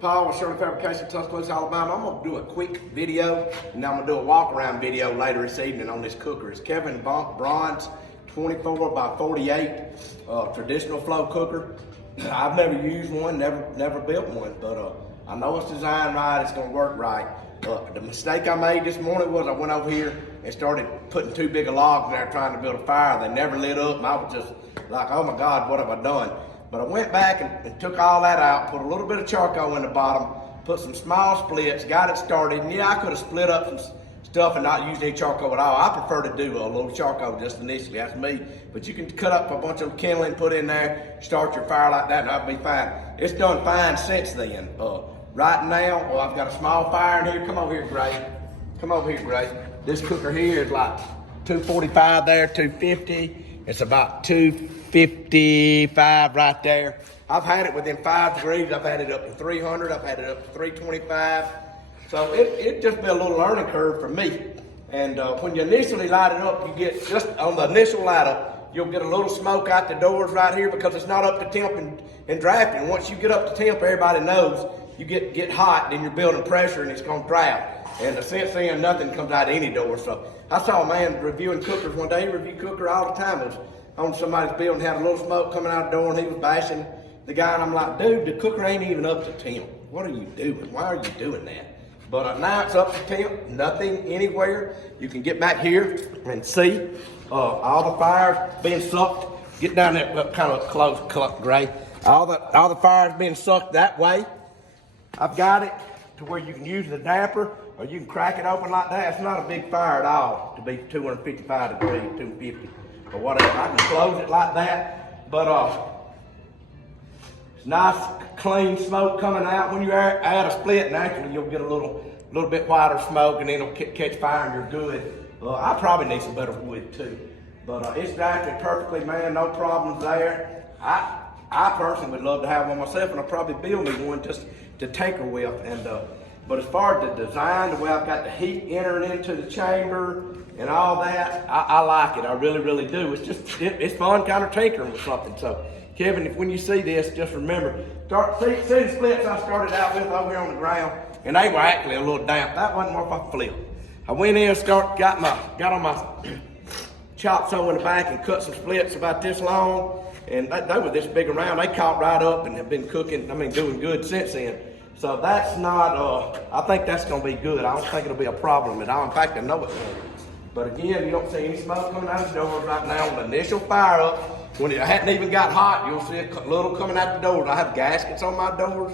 Paul with Shirley Fabrication, Tuscaloosa, Alabama. I'm gonna do a quick video, and then I'm gonna do a walk around video later this evening on this cooker. It's Kevin Bronze 24 by 48 traditional flow cooker. I've never used one, never built one, but I know it's designed right, it's gonna work right. The mistake I made this morning was I went over here and started putting too big a log in there trying to build a fire. They never lit up, and I was just like, oh my God, what have I done? But I went back and took all that out, put a little bit of charcoal in the bottom, put some small splits, got it started. And yeah, I could have split up some stuff and not used any charcoal at all. I prefer to do a little charcoal just initially, that's me. But you can cut up a bunch of kindling, put in there, start your fire like that, and that'll be fine. It's done fine since then. Right now, well, I've got a small fire in here. Come over here, Gray. Come over here, Gray. This cooker here is like 245 there, 250. It's about 255 right there. I've had it within 5 degrees. I've had it up to 300. I've had it up to 325. So it just be a little learning curve for me. And when you initially light it up, you get just on the initial light up, you'll get a little smoke out the doors right here because it's not up to temp and drafting. Once you get up to temp, everybody knows you get hot, then you're building pressure and it's gonna draft. And since then, nothing comes out of any door. So I saw a man reviewing cookers one day. He reviewed cooker all the time. It was on somebody's building, had a little smoke coming out the door, and he was bashing the guy. And I'm like, dude, the cooker ain't even up to temp. What are you doing? Why are you doing that? But now it's up to temp, nothing anywhere. You can get back here and see all the fires being sucked. Get down there, kind of close, Gray. All the fires being sucked that way. I've got it to where you can use the damper or you can crack it open like that. It's not a big fire at all to be 255 degrees, 250 or whatever. I can close it like that, but it's nice, clean smoke coming out. When you add a split, naturally you'll get a little bit whiter smoke and it'll catch fire and you're good. I probably need some better wood too, but it's drafted perfectly, man, no problems there. I personally would love to have one myself, and I'll probably build me one just to tinker with. And but as far as the design, the way I've got the heat entering into the chamber and all that, I like it. I really do. It's just it's fun kind of tinkering with something. So Kevin, when you see this, just remember, see the splits I started out with over here on the ground, and they were actually a little damp. That wasn't worth a flip. I went in and got on my chop saw in the back and cut some splits about this long. And they were this big around. They caught right up and have been cooking, doing good since then. So that's not, I think that's gonna be good. I don't think it'll be a problem at all. In fact, I know it won't. But again, you don't see any smoke coming out of the doors right now. On the initial fire up, when it hadn't even got hot, you'll see a little coming out the doors. I have gaskets on my doors.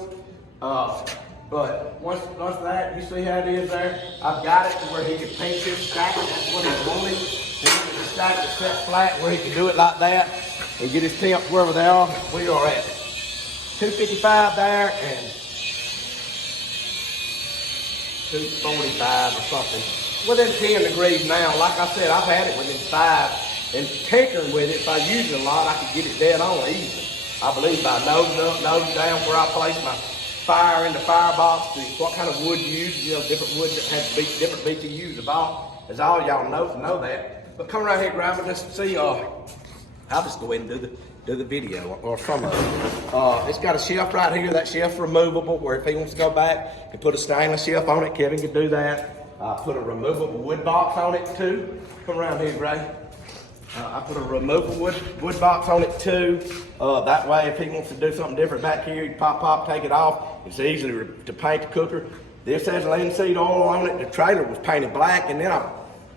But once that, you see how it is there? I've got it to where he can paint this stack. That's what he wanted. He wanted the stack to set flat where he can do it like that and get his temps wherever they are. We are at 255 there and 245 or something. Within 10 degrees now. Like I said, I've had it within 5. And tinkering with it, if I use it a lot, I can get it dead on easy. I believe by nosing up, nosing down where I place my fire in the firebox, what kind of wood you use, different wood that has different BTUs of all, as all y'all know that. But come right here, grab it, just see, I'll just go ahead and do the video, or some of it. It's got a shelf right here. That shelf's removable, where if he wants to go back and put a stainless shelf on it, Kevin can do that. Put a removable wood box on it too. Come around here, Gray. I put a removable wood box on it too. That way, if he wants to do something different back here, you pop, take it off. It's easy to paint the cooker. This has linseed oil on it. The trailer was painted black, and then I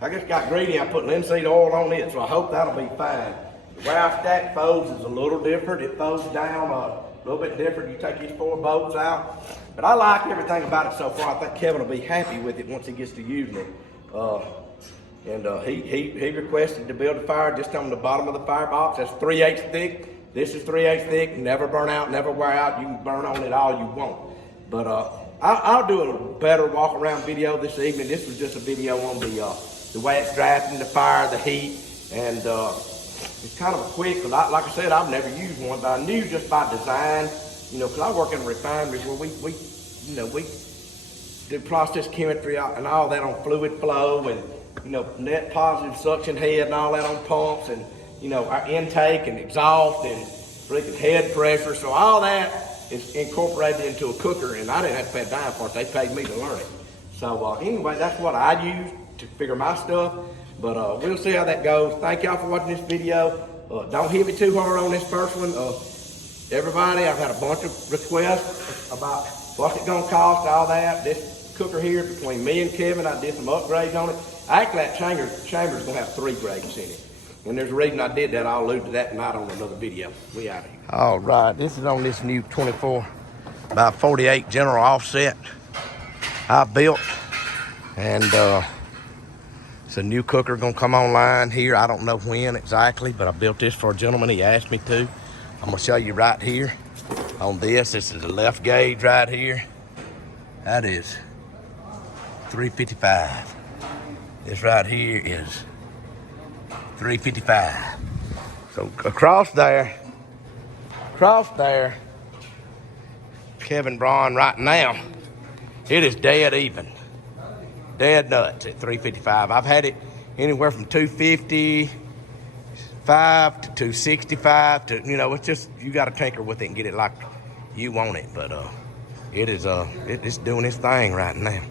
just got greedy. I put linseed oil on it, so I hope that'll be fine. The way I stack folds is a little different. It folds down a little bit different. You take these 4 bolts out. But I like everything about it so far. I think Kevin will be happy with it once he gets to using it. He requested to build a fire just on the bottom of the firebox. That's 3/8 thick. This is 3/8 thick. Never burn out, never wear out. You can burn on it all you want. But I'll do a better walk around video this evening. This was just a video on the way it's drafting, the fire, the heat, and it's kind of a quick. Like I said, I've never used one, but I knew just by design, because I work in a refinery where we do process chemistry and all that on fluid flow and net positive suction head and all that on pumps and our intake and exhaust and freaking head pressure. So all that is incorporated into a cooker, and I didn't have to pay a dime for it. They paid me to learn it. So anyway, that's what I use to figure my stuff. But we'll see how that goes. Thank y'all for watching this video. Don't hit me too hard on this first one. Everybody, I've had a bunch of requests about what's it gonna cost, all that. This cooker here, between me and Kevin, I did some upgrades on it. Actually, that chamber's gonna have 3 grades in it. And there's a reason I did that. I'll allude to that tonight on another video. We out of here. All right, this is on this new 24 by 48 general offset I built. And it's a new cooker gonna come online here. I don't know when exactly, but I built this for a gentleman. He asked me to. I'm gonna show you right here on this. This is the left gauge right here. That is 355. This right here is 355. So across there, Kevin Braun right now, it is dead even. Dead nuts at 355. I've had it anywhere from 255 to 265 to, you know, it's just, you got to tinker with it and get it like you want it. But it's doing its thing right now.